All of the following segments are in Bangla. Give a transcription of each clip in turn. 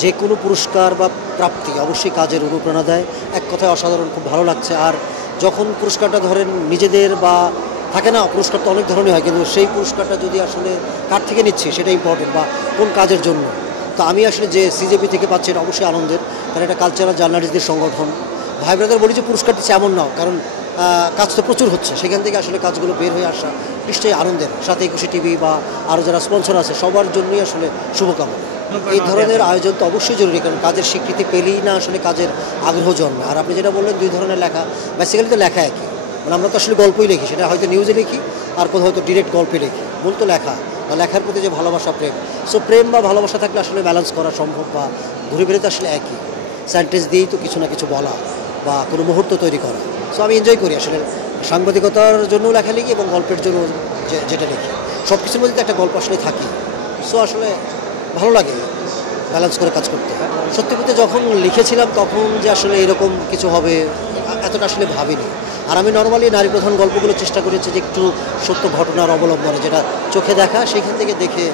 যে কোনো পুরস্কার বা প্রাপ্তি অবশ্যই কাজের অনুপ্রেরণা দেয়। এক কথায় অসাধারণ, খুব ভালো লাগছে। আর যখন পুরস্কারটা ধরেন নিজেদের বা থাকে না, পুরস্কার তো অনেক ধরনের হয়, কিন্তু সেই পুরস্কারটা যদি আসলে কার থেকে নিচ্ছি সেটা ইম্পর্টেন্ট, বা কোন কাজের জন্য। তো আমি আসলে যে সিজেপি থেকে পাচ্ছি এটা অবশ্যই আনন্দের, কারণ এটা কালচারাল জার্নালিস্টদের সংগঠন। ভাই ব্রাদার বলি যে পুরস্কার দিচ্ছে এমন নাও, কারণ কাজ তো প্রচুর হচ্ছে, সেখান থেকে আসলে কাজগুলো বের হয়ে আসা নিশ্চয়ই আনন্দের। সাথে 21 টিভি বা আরও যারা স্পন্সর আছে সবার জন্যই আসলে শুভকামনা। এই ধরনের আয়োজন তো অবশ্যই জরুরি, কারণ কাজের স্বীকৃতি পেলেই না আসলে কাজের আগ্রহ জন্মে। আর আপনি যেটা বললেন 2 ধরনের লেখা, বেসিক্যালি তো লেখা একই, মানে আমরা তো আসলে গল্পই লিখি, সেটা হয়তো নিউজে লিখি আর কোথাও হয়তো ডিরেক্ট গল্পে লিখি, মূল তো লেখা বা লেখার প্রতি যে ভালোবাসা, প্রেম। সো প্রেম বা ভালোবাসা থাকলে আসলে ব্যালেন্স করা সম্ভব, বা ঘুরে বেড়ে তো আসলে একই সেন্টেন্স দিয়েই তো কিছু না কিছু বলা বা কোনো মুহূর্ত তৈরি করা। সো আমি এনজয় করি আসলে সাংবাদিকতার জন্যও লেখা লিখি এবং গল্পের জন্য যেটা লিখি, সব কিছুর মধ্যে একটা গল্প আসলে থাকি। সো আসলে ভালো লাগে ব্যালেন্স করে কাজ করতে। সত্যি বলতে যখন লিখেছিলাম তখন যে আসলে এরকম কিছু হবে এতটা আসলে ভাবিনি। আর আমি নর্মালি নারী প্রধান গল্পগুলো চেষ্টা করেছি যে একটু সত্য ঘটনার অবলম্বনে, যেটা চোখে দেখা সেইখান থেকে দেখে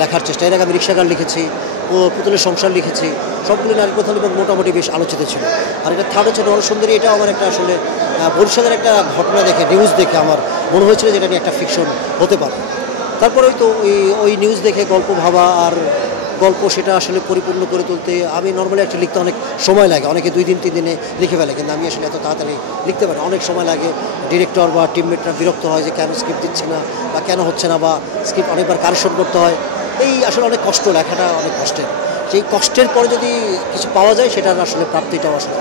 লেখার চেষ্টা। এর আগে আমি রিক্সাগার লিখেছি ও পুতুলের সংসার লিখেছি, সবগুলো নারী প্রধান এবং মোটামুটি বেশ আলোচিত ছিল। আর এটা থার্ড হচ্ছে নরসুন্দরী, এটাও আমার একটা আসলে বরিশালের একটা ঘটনা দেখে, নিউজ দেখে আমার মনে হয়েছিল যে এটা নিয়ে একটা ফিকশন হতে পারে। তারপরে ওই তো ওই নিউজ দেখে গল্প ভাবা আর গল্প সেটা আসলে পরিপূর্ণ করে তুলতে আমি নর্মালি একটা লিখতে অনেক সময় লাগে। অনেকে 2 দিন 3 দিনে লিখে ফেলে, কিন্তু আমি আসলে এত তাড়াতাড়ি লিখতে পারি, অনেক সময় লাগে। ডিরেক্টর বা টিমমেটরা বিরক্ত হয় যে কেন স্ক্রিপ্ট দিচ্ছে না বা কেন হচ্ছে না, বা স্ক্রিপ্ট অনেকবার কারেকশন করতে হয়। এই আসলে অনেক কষ্ট, লেখাটা অনেক কষ্টের। সেই কষ্টের পরে যদি কিছু পাওয়া যায় সেটার আসলে প্রাপ্তিটাও আসলে